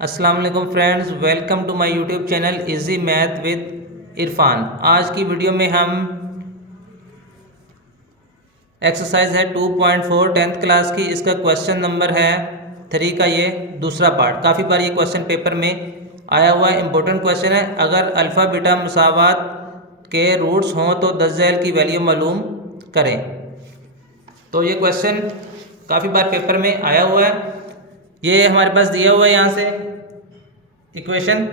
अस्सलाम वालेकुम friends, welcome to my YouTube channel easy math with Irfan. आज की वीडियो में हम एक्सरसाइज है 2.4 10th क्लास की। इसका क्वेश्चन नंबर है 3 का ये दूसरा पार्ट। काफ़ी बार ये क्वेश्चन पेपर में आया हुआ है, इंपॉर्टेंट क्वेश्चन है। अगर अल्फ़ा बीटा मुसावात के रूट्स हों तो 10 ज़ैल की वैल्यू मालूम करें। तो ये क्वेश्चन काफ़ी बार पेपर में आया हुआ है। ये हमारे पास दिया हुआ है यहाँ से इक्वेशन।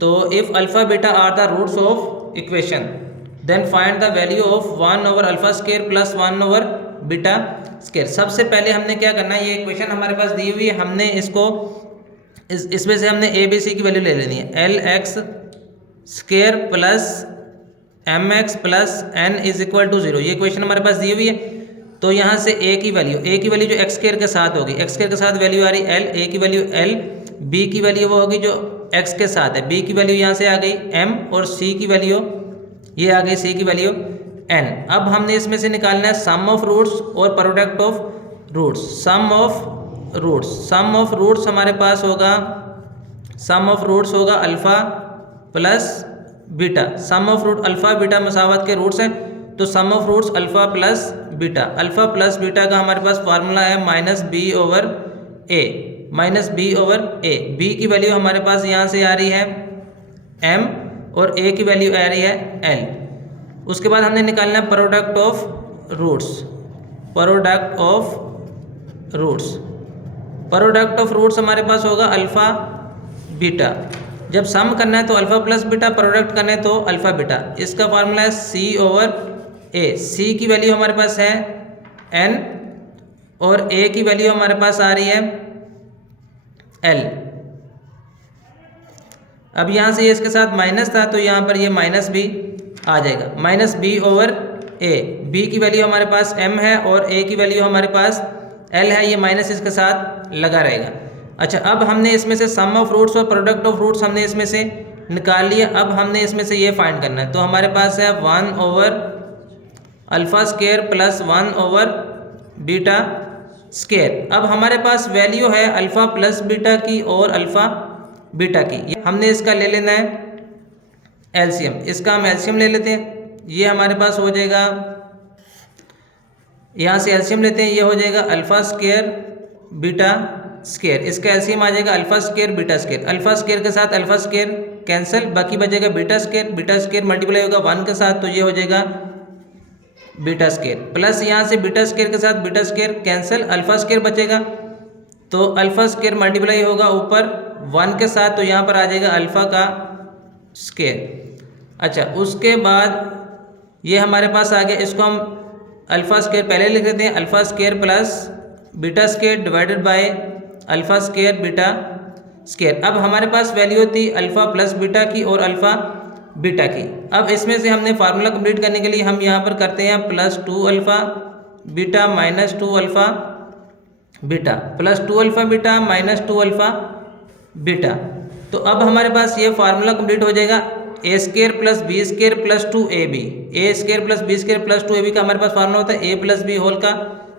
तो if alpha beta are the roots of equation then find the value of 1 over alpha square plus 1 over beta square. सबसे पहले हमने क्या करना है, ये इक्वेशन हमारे पास दी हुई है, हमने इसको इसमें से हमने ए बी सी की वैल्यू ले लेनी है। L X square plus M X plus N is equal to 0। ये इक्वेशन हमारे पास दी हुई है। तो यहाँ से ए की वैल्यू जो एक्स स्केयर के साथ होगी, एक्स स्केयर के साथ वैल्यू आ रही एल, ए की वैल्यू एल, बी की वैल्यू वो होगी जो एक्स के साथ है, बी की वैल्यू यहाँ से आ गई एम, और सी की वैल्यू ये आ गई, सी की वैल्यू एन। अब हमने इसमें से निकालना है सम ऑफ रूट्स और product of roots. Sum of roots हमारे पास होगा, सम ऑफ रूट्स होगा alpha plus beta. Sum of root alpha beta मसावत के रूट्स हैं, तो sum of roots alpha plus beta. Alpha plus beta का हमारे पास फार्मूला है minus B over A, minus B over A. B की वैल्यू हमारे पास यहाँ से आ रही है एम, और ए की वैल्यू आ रही है एल। उसके बाद हमने निकालना है product of roots. Product of roots हमारे पास होगा अल्फ़ा बीटा। जब सम करना है तो अल्फ़ा प्लस बीटा, प्रोडक्ट करना है तो अल्फ़ा बीटा। इसका फार्मूला है सी ओवर ए। सी की वैल्यू हमारे पास है एन, और ए की वैल्यू हमारे पास आ रही है एल। अब यहाँ से ये इसके साथ माइनस था, तो यहाँ पर ये माइनस भी आ जाएगा, minus B over A. B की वैल्यू हमारे पास एम है और ए की वैल्यू हमारे पास एल है, ये माइनस इसके साथ लगा रहेगा। अच्छा, अब हमने इसमें से सम ऑफ रूट्स और प्रोडक्ट ऑफ रूट्स हमने इसमें से निकाल लिया। अब हमने इसमें से ये फाइंड करना है। तो हमारे पास है 1 over alpha square plus 1 over beta square. अब हमारे पास वैल्यू है अल्फ़ा प्लस बीटा की और अल्फ़ा बीटा की। हमने इसका ले लेना है एलसीएम। इसका हम एलसीएम ले लेते हैं। ये हमारे पास हो जाएगा, यहाँ से एलसीएम लेते हैं, ये हो जाएगा अल्फ़ा स्केयर बीटा स्केयर। इसका एलसीएम आ जाएगा alpha square beta square. Alpha square के साथ अल्फ़ा स्केयर कैंसिल, बाकी बचेगा beta square. Beta square multiply होगा 1 के साथ, तो ये हो जाएगा बीटा स्केयर, प्लस यहाँ से बीटा स्केयर के साथ beta square cancel, alpha square बचेगा, तो अल्फ़ा स्केयर मल्टीप्लाई होगा ऊपर 1 के साथ, तो यहाँ पर आ जाएगा अल्फ़ा का स्केयर। अच्छा, उसके बाद ये हमारे पास आ गया, इसको हम अल्फ़ा स्केयर पहले लिख देते हैं, alpha square plus beta square divided by alpha square beta square. अब हमारे पास वैल्यू होती अल्फ़ा प्लस बीटा की और अल्फ़ा बीटा की। अब इसमें से हमने फार्मूला कंप्लीट करने के लिए हम यहाँ पर करते हैं plus 2 alpha beta minus 2 alpha beta, plus 2 alpha beta minus 2 alpha beta. तो अब हमारे पास ये फार्मूला कंप्लीट हो जाएगा A square plus B square plus 2 A B. A square plus B square plus 2 A B का हमारे पास फार्मूला होता है ए प्लस बी होल का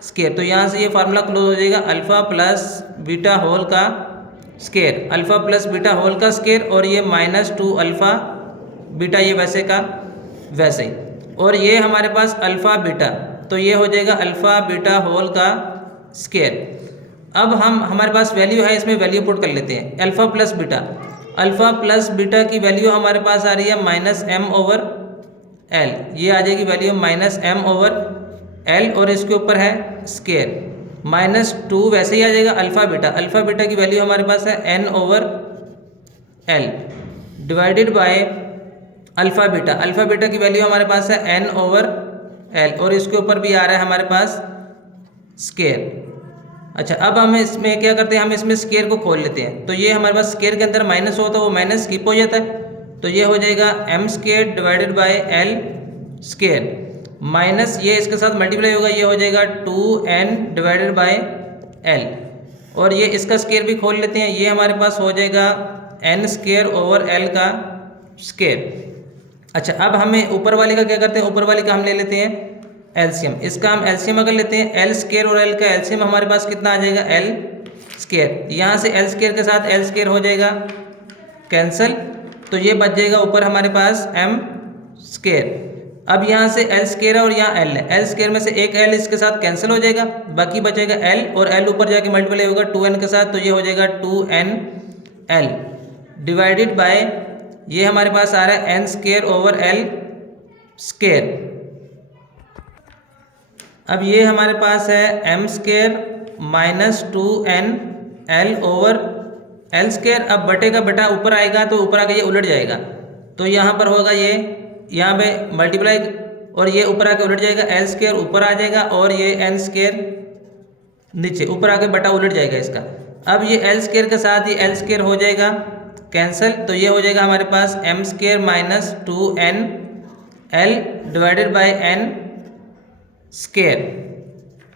स्केयर। तो यहाँ से ये फार्मूला क्लोज हो जाएगा अल्फ़ा प्लस बीटा होल का square, alpha plus beta whole का स्केयर, और ये माइनस 2 अल्फ़ा बीटा, ये वैसे का वैसे ही, और ये हमारे पास अल्फ़ा बीटा, तो ये हो जाएगा अल्फ़ा बीटा होल का स्केयर। अब हमारे पास वैल्यू है, इसमें वैल्यू पुट कर लेते हैं। Alpha plus beta, alpha plus beta की वैल्यू हमारे पास आ रही है माइनस एम ओवर एल, ये आ जाएगी value minus M over L, और इसके ऊपर है स्केयर माइनस 2, वैसे ही आ जाएगा अल्फ़ा बीटा की वैल्यू हमारे पास है N over L divided by alpha beta की वैल्यू हमारे पास है एन ओवर एल, और इसके ऊपर भी आ रहा है हमारे पास स्केयर। अच्छा, अब हम इसमें क्या करते हैं, हम इसमें स्केयर को खोल लेते हैं। तो ये हमारे पास स्केयर के अंदर माइनस हो तो वो माइनस स्किप हो जाता है, तो ये हो जाएगा M square divided by L square, minus ये इसके साथ मल्टीप्लाई होगा, ये हो जाएगा 2n डिवाइडेड बाय एल, और ये इसका स्केयर भी खोल लेते हैं। ये हमारे पास हो जाएगा एन स्केयर ओवर एल का स्केयर। अच्छा, अब हमें ऊपर वाले का क्या करते हैं, ऊपर वाले का हम ले लेते हैं एलसीएम। इसका हम एलसीएम अगर लेते हैं, एल स्केयर और एल का एलसीएम हमारे पास कितना आ जाएगा, एल स्केयर। यहाँ से एल स्केयर के साथ एल स्केयर हो जाएगा कैंसिल, तो ये बच जाएगा ऊपर हमारे पास एम स्केयर। अब यहाँ से एल स्केयर है और यहाँ एल है, एल स्केयर में से एक एल इसके साथ कैंसिल हो जाएगा, बाकी बचेगा एल, और एल ऊपर जाके मल्टीप्लाई होगा 2n के साथ, तो ये हो जाएगा 2nl डिवाइडेड बाय ये हमारे पास आ रहा है N square over L square. अब ये हमारे पास है M square minus 2nl over L square. अब बटे का बटा ऊपर आएगा तो ऊपर आके ये उलट जाएगा, तो यहाँ पर होगा ये यहाँ पे मल्टीप्लाई और ये ऊपर आके उलट जाएगा, एल स्केयर ऊपर आ जाएगा और ये एन स्केयर नीचे, ऊपर आके बटा उलट जाएगा इसका। अब ये एल स्केयर के साथ ये एल स्केयर हो जाएगा कैंसिल, तो ये हो जाएगा हमारे पास M square minus 2nl divided by N square.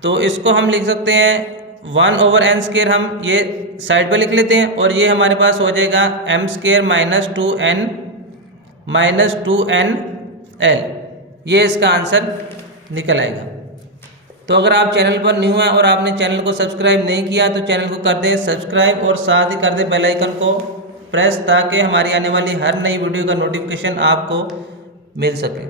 तो इसको हम लिख सकते हैं 1 ओवर एन स्केयर, हम ये साइड पे लिख लेते हैं, और ये हमारे पास हो जाएगा M square minus 2n minus 2nl, ये इसका आंसर निकल आएगा। तो अगर आप चैनल पर न्यू हैं और आपने चैनल को सब्सक्राइब नहीं किया तो चैनल को कर दें सब्सक्राइब और साथ ही कर दें बेल आइकन को प्रेस, ताकि हमारी आने वाली हर नई वीडियो का नोटिफिकेशन आपको मिल सके।